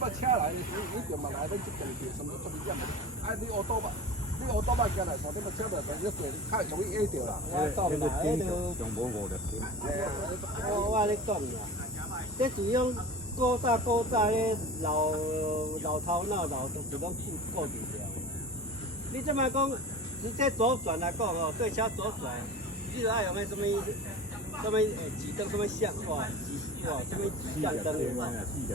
摆车来，你着嘛来恁即边着什么出面点？啊，你乌多吧？你乌多吧行来，像你嘛车着等于过，较容易 A 着啦。我讲啦，迄个上无500斤。我咧讲啦，这自从古早咧老头老都是拢顾住了。你即摆讲直接左转来讲哦，对车左转，你著爱用迄什么指灯什么相哇，什么相灯有无？